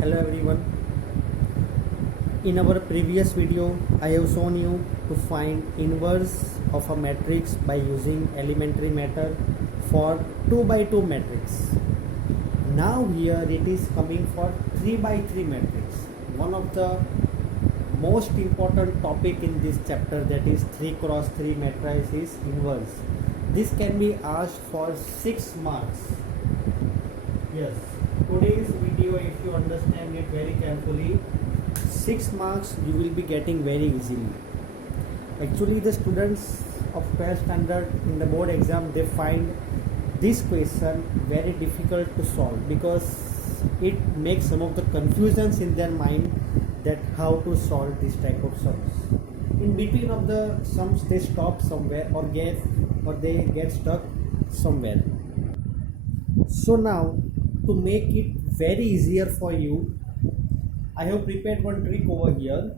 Hello everyone. In our previous video, I have shown you to find inverse of a matrix by using elementary method for 2 by 2 matrix. Now here it is coming for 3 by 3 matrix. One of the most important topic in this chapter, that is 3 cross 3 matrix, is inverse. This can be asked for 6 marks. Yes, today's video, if you understand it very carefully, 6 marks you will be getting very easily. Actually, the students of 12th standard in the board exam, they find this question very difficult to solve because it makes some of the confusions in their mind that how to solve this type of sums. In between of the sums, they stop somewhere or they get stuck somewhere. So now, to make it very easier for you, I have prepared one trick over here.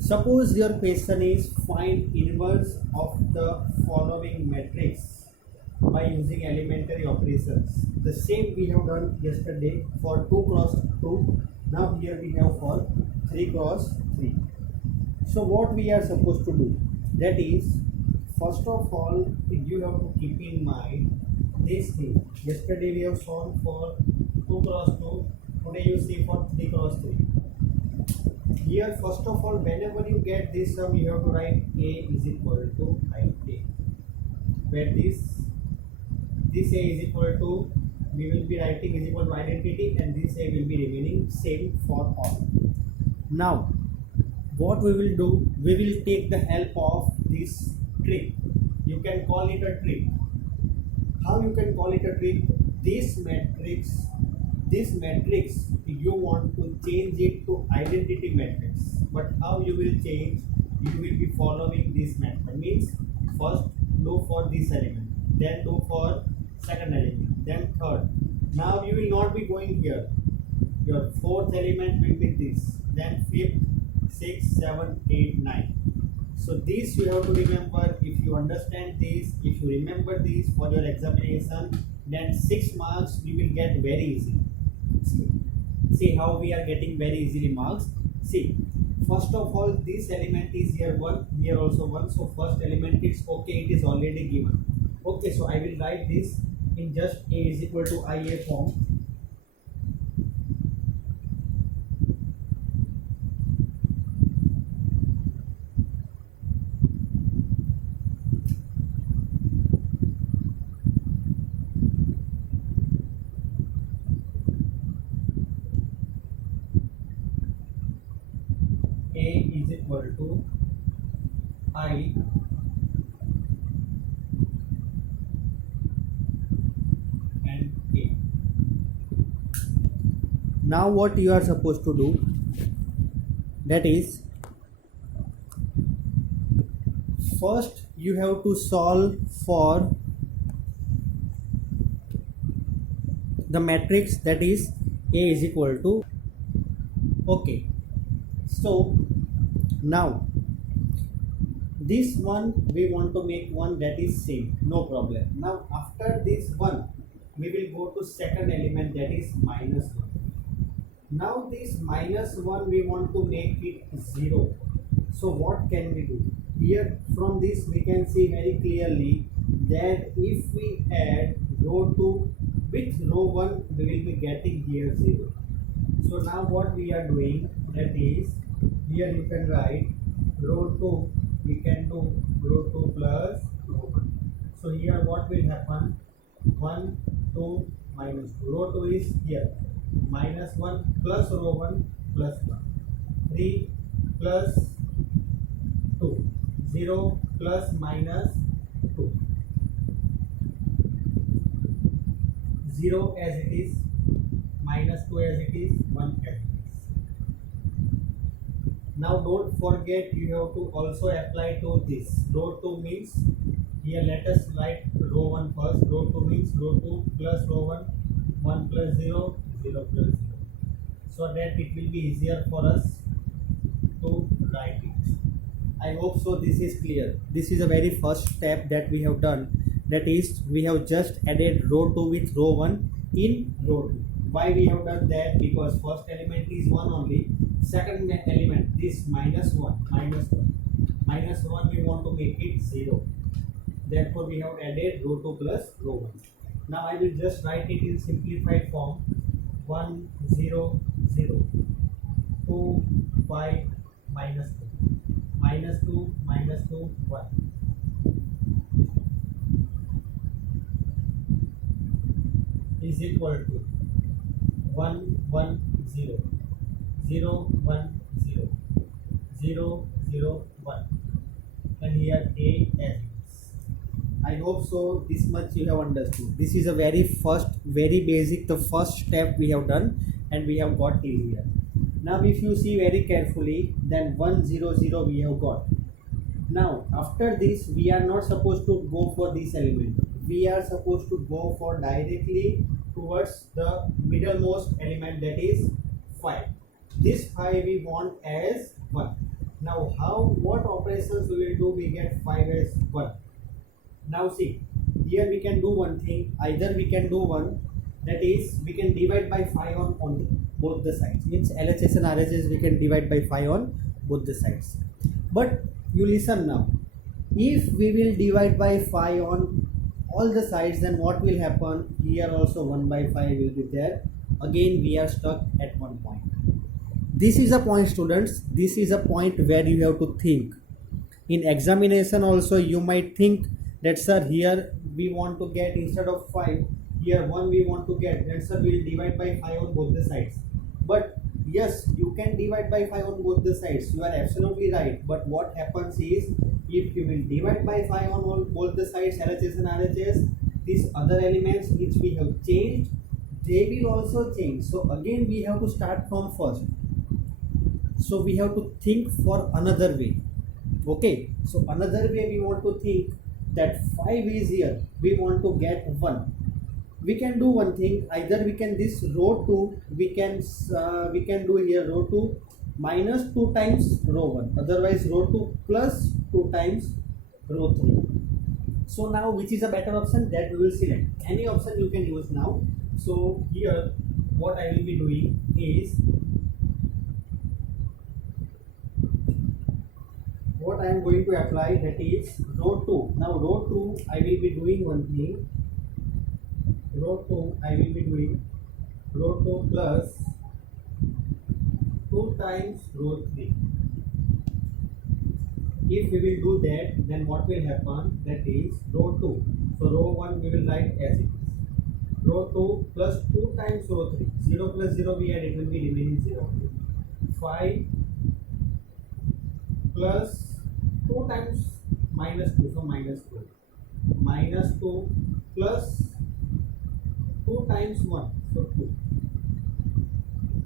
Suppose your question is find inverse of the following matrix by using elementary operations. The same we have done yesterday for 2 cross 2. Now here we have for 3 cross 3. So what we are supposed to do? That is, first of all, you have to keep in mind this thing. Yesterday we have solved for 2 cross 2. Today you see for 3 cross 3. Here first of all, whenever you get this sum, you have to write A is equal to I A. Where this A is equal to, we will be writing is equal to identity, and this A will be remaining same for all. Now what we will do, we will take the help of this trick. You can call it a trick. How you can call it a trick? This matrix you want to change it to identity matrix, but how you will change? You will be following this method. Means first do for this element, then do for second element, then third. Now you will not be going here. Your fourth element will be this, then fifth, 6, 7, 8, 9. So this you have to remember. If you understand this, if you remember this for your examination, then 6 marks you will get very easily. See how we are getting very easily marks. See, first of all, this element is here 1, here also 1. So first element, it's okay, it is already given. Okay, so I will write this in just A is equal to IA form. A is equal to I and A. Now what you are supposed to do, that is, first you have to solve for the matrix, that is A is equal to, okay. So now this one we want to make one that is same, no problem. Now after this one we will go to second element, that is minus 1. Now this minus 1 we want to make it 0. So what can we do? Here from this we can see very clearly that if we add row 2 with row 1, we will be getting here 0. So now what we are doing, that is, here you can write row 2, we can do row 2 plus row 1. So here what will happen? 1, 2, minus 2. Row 2 is here. Minus 1 plus row 1 plus 1. 3 plus 2. 0 plus minus 2. 0 as it is. Minus 2 as it is. 1 as it is. Now don't forget, you have to also apply to this. Row 2 means, here let us write row 1 first. Row 2 means row 2 plus row 1. 1 plus 0, 0 plus 0. So that it will be easier for us to write it. I hope so this is clear. This is a very first step that we have done. That is, we have just added row 2 with row 1 in row 2. Why we have done that? Because first element is 1 only. Second element, this minus 1, minus 1 we want to make it 0. Therefore we have added row 2 plus row 1. Now I will just write it in simplified form. 1 0 0 2 5 minus 2 minus 2 minus 2 1 is equal to 1 1 0 0 1 0 0 0 1, and here A as is. I hope so this much you have understood. This is a very basic, the first step we have done, and we have got till here. Now if you see very carefully, then 1 0 0 we have got. Now after this we are not supposed to go for this element. We are supposed to go for directly towards the middlemost element, that is 5. This 5 we want as 1. Now what operations we will do? We get 5 as 1. Now see, here we can do one thing. Either we can do one, that is we can divide by 5 on both the sides. Means LHS and RHS we can divide by 5 on both the sides. But you listen now. If we will divide by 5 on all the sides, then what will happen? Here also 1 by 5 will be there. Again we are stuck at one point. This is a point, students. This is a point where you have to think. In examination also you might think that sir, here we want to get, instead of 5, here 1 we want to get, that sir we will divide by 5 on both the sides. But yes, you can divide by 5 on both the sides, you are absolutely right. But what happens is, if you will divide by 5 on both the sides, LHS and RHS, these other elements which we have changed, they will also change. So again we have to start from first. So we have to think for another way. Okay, so another way we want to think, that 5 is here, we want to get 1. We can do one thing. Either we can, this row 2 we can do here row 2 minus 2 times row 1, otherwise row 2 plus 2 times row 3. So now which is a better option, that we will select. Any option you can use now. So here what I will be doing is, what I am going to apply, that is row 2. Now row 2 I will be doing one thing. Row 2 I will be doing row 2 plus 2 times row 3. If we will do that, then what will happen? That is row 2. So row 1 we will write as it is. Row 2 plus 2 times row 3. 0 plus 0 we add, it will be remaining 0. 5 plus 2 times minus 2, so minus 2. Minus 2 plus 2 times 1, so 2.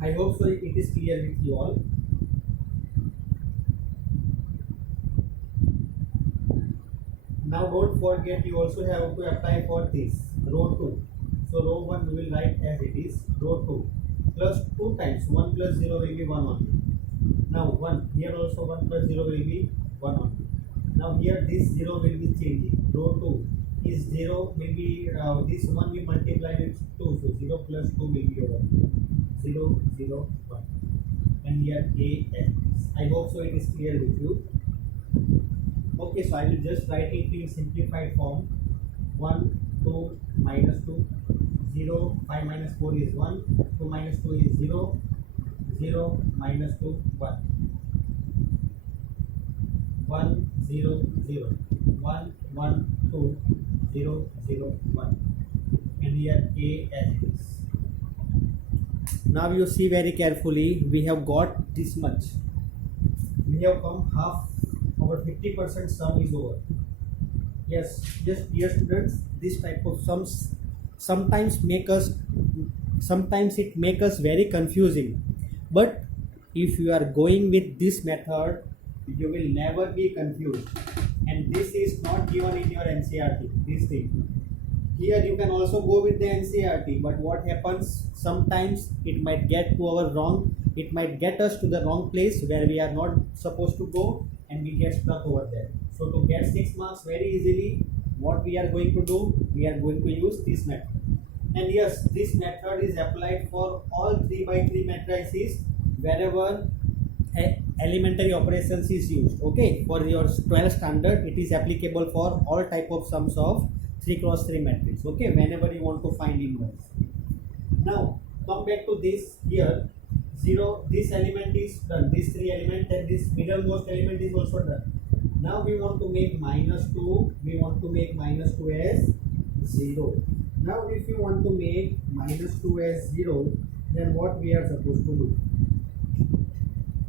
I hope so it is clear with you all. Now don't forget, you also have to apply for this row 2. So row 1 we will write as it is, row 2 plus 2 times 1 plus 0 will be 1 only. Now 1, here also 1 plus 0 will be 1 only. Now here this 0 will be changing. Row 2 is 0 will be, this 1 we multiply with 2, so 0 plus 2 will be 1. 0 0 1, and here A as is. I hope so it is clear with you. Okay, so I will just write it in simplified form. 1 2 minus 2 0, 5 minus 4 is 1, 2 minus 2 is 0, 0 minus 2 1, 1 0 0, 1 1 2 0 0 1, and here A as it is. Now you see very carefully, we have got this much. We have come half, our 50% sum is over. Yes, just dear students, this type of sums sometimes it make us very confusing. But if you are going with this method, you will never be confused. And this is not given in your NCERT, this thing. Here you can also go with the NCERT, but what happens, sometimes it might get to our wrong, it might get us to the wrong place where we are not supposed to go, and we get stuck over there. So to get 6 marks very easily, what we are going to do, we are going to use this method. And yes, this method is applied for all 3 by 3 matrices wherever elementary operations is used. Okay, for your 12 standard it is applicable for all type of sums of 3 cross 3 matrix. Okay, whenever you want to find inverse. Now come back to this here. 0, this element is done, this 3 element, and this middlemost element is also done. Now we want to make -2, we want to make -2 as 0. Now if you want to make -2 as 0, then what we are supposed to do?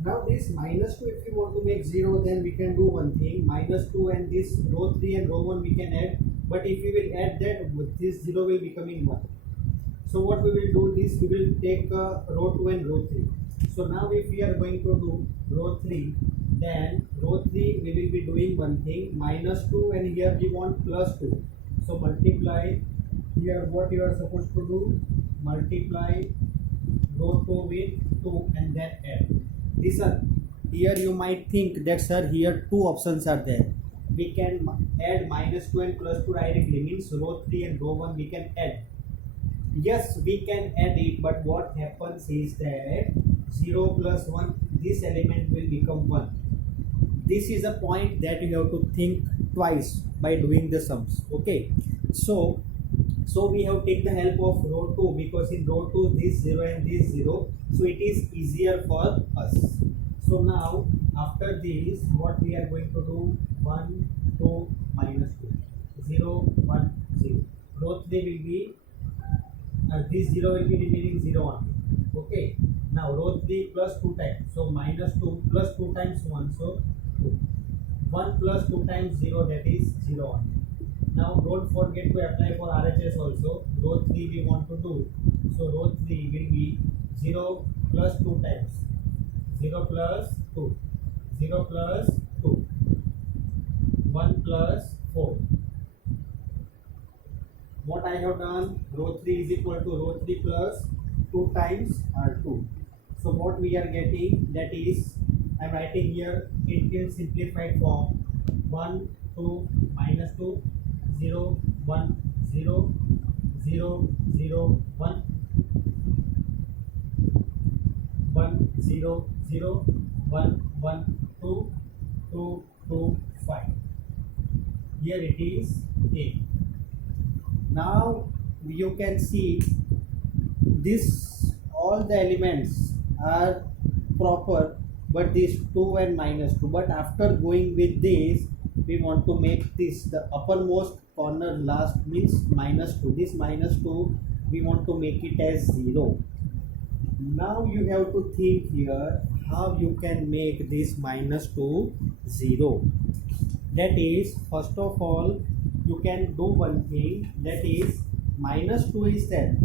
Now this -2, if you want to make 0, then we can do one thing. -2 and this row 3 and row 1 we can add, but if we will add that, this 0 will becoming 1. So what we will do is we will take row 2 and row 3. So now if we are going to do row 3, then row 3 we will be doing one thing, -2, and here we want +2. So multiply here, what you are supposed to do, multiply row 2 with 2 and then add. Listen, here you might think that sir, here two options are there. We can add -2 and +2 directly, means row 3 and row 1 we can add. Yes, we can add it, but what happens is that 0 plus 1, this element will become 1. This is a point that you have to think twice by doing the sums. Okay, so we have take the help of row 2, because in row 2 this 0 and this 0, so it is easier for us. So now after this, what we are going to do, 1 2 -2, 0 1 0. Row 3 will be this 0 will be remaining 0 1. Okay, now row 3 plus 2 times, so -2 plus 2 times 1, so 2. 1 plus 2 times 0, that is 0 1. Now don't forget to apply for RHS also. Row 3 we want to do, so row 3 will be 0 plus 2 times, 0 plus 2, 0 plus 2, 1 plus 4. What I have done, row 3 is equal to row 3 plus 2 times R2. So what we are getting, that is, I am writing here in simplified form, 1 2 -2, 0 1 0 0 0 1 1 0 0 1 1 2 2 2 5. Here it is A. Now you can see this, all the elements are proper, but these 2 and -2, but after going with this, we want to make this the uppermost corner last, means -2. This -2 we want to make it as 0. Now you have to think here how you can make this -2 0. That is, first of all, you can do one thing, that is, -2 is there.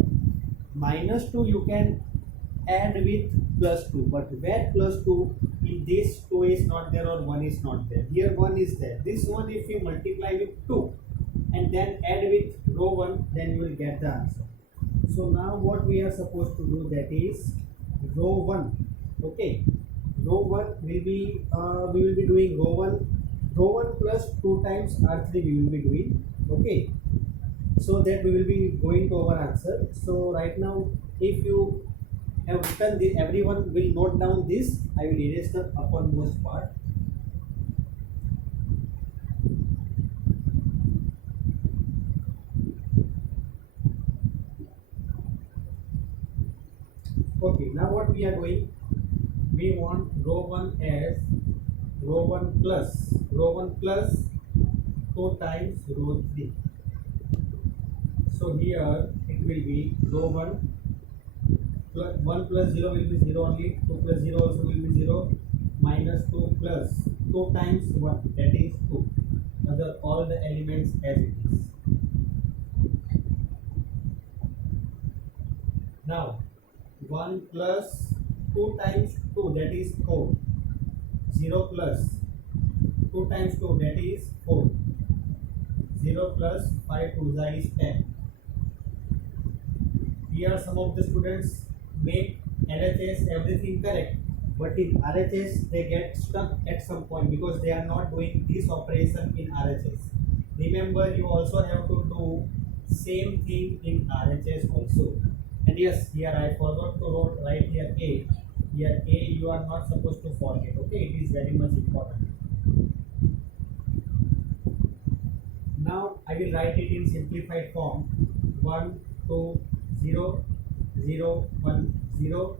-2 you can add with +2, but where +2, in this 2 is not there or 1 is not there. Here 1 is there. This one, if you multiply with 2 and then add with row 1, then you will get the answer. So now what we are supposed to do, that is row 1. Okay, row 1 will be we will be doing row 1 plus 2 times R3 we will be doing. Okay, so that we will be going to our answer. So right now, if you have written this, everyone will note down this. I will erase the uppermost part. Okay, now what we are doing, we want row 1 as row 1 plus 2 times row 3. So here it will be row 1 plus 1 plus 0 will be 0 only, 2 plus 0 also will be 0, -2 plus 2 times 1, that is 2. Other all the elements as it is. Now 1 plus 2 times 2, that is 4. 0 plus 2 times 2, that is 4. 0 plus 5 2 is 10. Here some of the students make LHS everything correct, but in RHS they get stuck at some point because they are not doing this operation in RHS. Remember, you also have to do Same thing in RHS also. And yes, here I forgot to write here A. Here A you are not supposed to forget. Okay, it is very much important. Now I will write it in simplified form. 1 2 0 0 1 0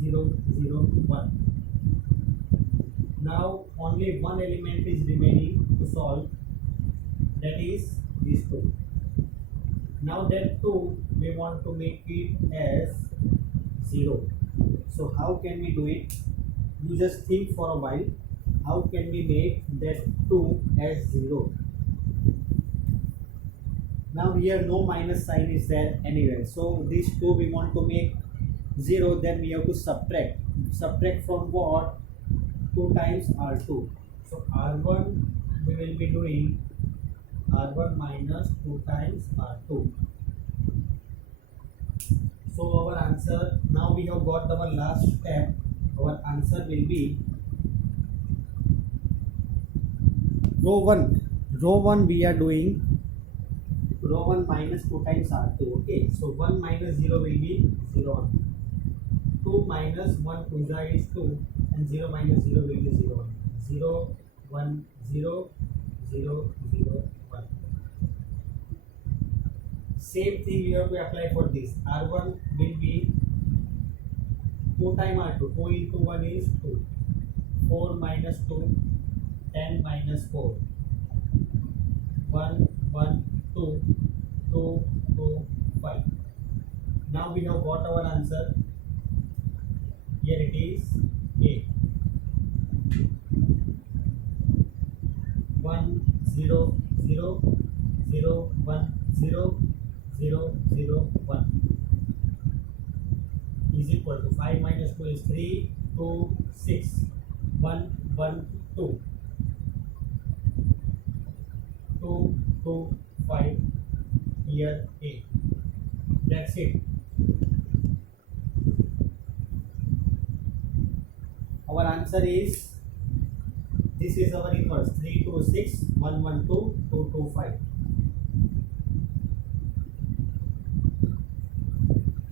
0 0 1. Now only one element is remaining to solve, that is this 2. Now that 2 we want to make it as 0. So how can we do it? You just think for a while. How can we make that 2 as 0? Now here no minus sign is there anywhere. So this 2 we want to make 0, then we have to subtract. Subtract from what? 2 times R2. So R1 we will be doing R1 minus 2 times R2. So our answer, now we have got our last step. Our answer will be row 1. Row 1 we are doing row 1 minus 2 times R2. Okay, so 1 minus 0 will be 0. 2 minus 1 2 is 2, and 0 minus 0 will be 0. 0 1 0 0 0 1. Same thing you have to apply for this. R1 will be 2 times R2. 2 into 1 is 2. 4 minus 2, 10 minus 4. 1 1 2 2 2 5. Now we have got our answer. Here it is A. 1 0 0 0 1 0 0 0 1 is equal to 5 minus 2 is 3 2 6 1 1 2 2 2 5. Here A. That's it. Our answer is, this is our inverse, 3 2 6 1 1 2 2 2 5.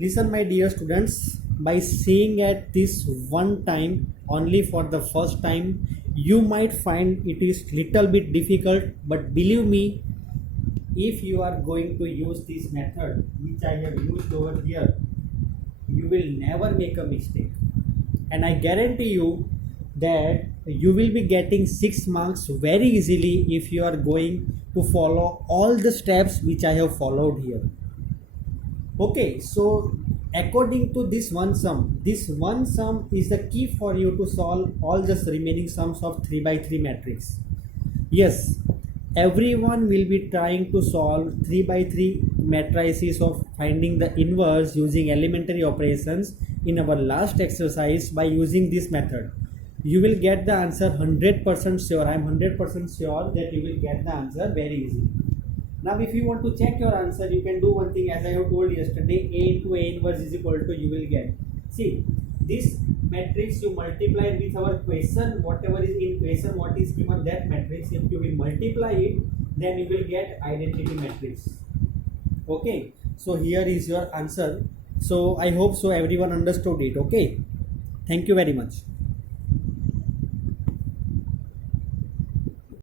Listen my dear students, by seeing at this one time, only for the first time, you might find it is little bit difficult, but believe me, if you are going to use this method which I have used over here, you will never make a mistake, and I guarantee you that you will be getting 6 marks very easily if you are going to follow all the steps which I have followed here. Okay, so according to this one sum is the key for you to solve all the remaining sums of 3 by 3 matrix. Yes, everyone will be trying to solve 3 by 3 matrices of finding the inverse using elementary operations in our last exercise by using this method. You will get the answer 100% sure. I am 100% sure that you will get the answer very easily. Now if you want to check your answer, you can do one thing, as I have told yesterday, A into A inverse is equal to, you will get, see, this matrix you multiply with our question, whatever is in question, what is given that matrix, if you will multiply it, then you will get identity matrix. Okay, so here is your answer. So I hope so everyone understood it. Okay, thank you very much.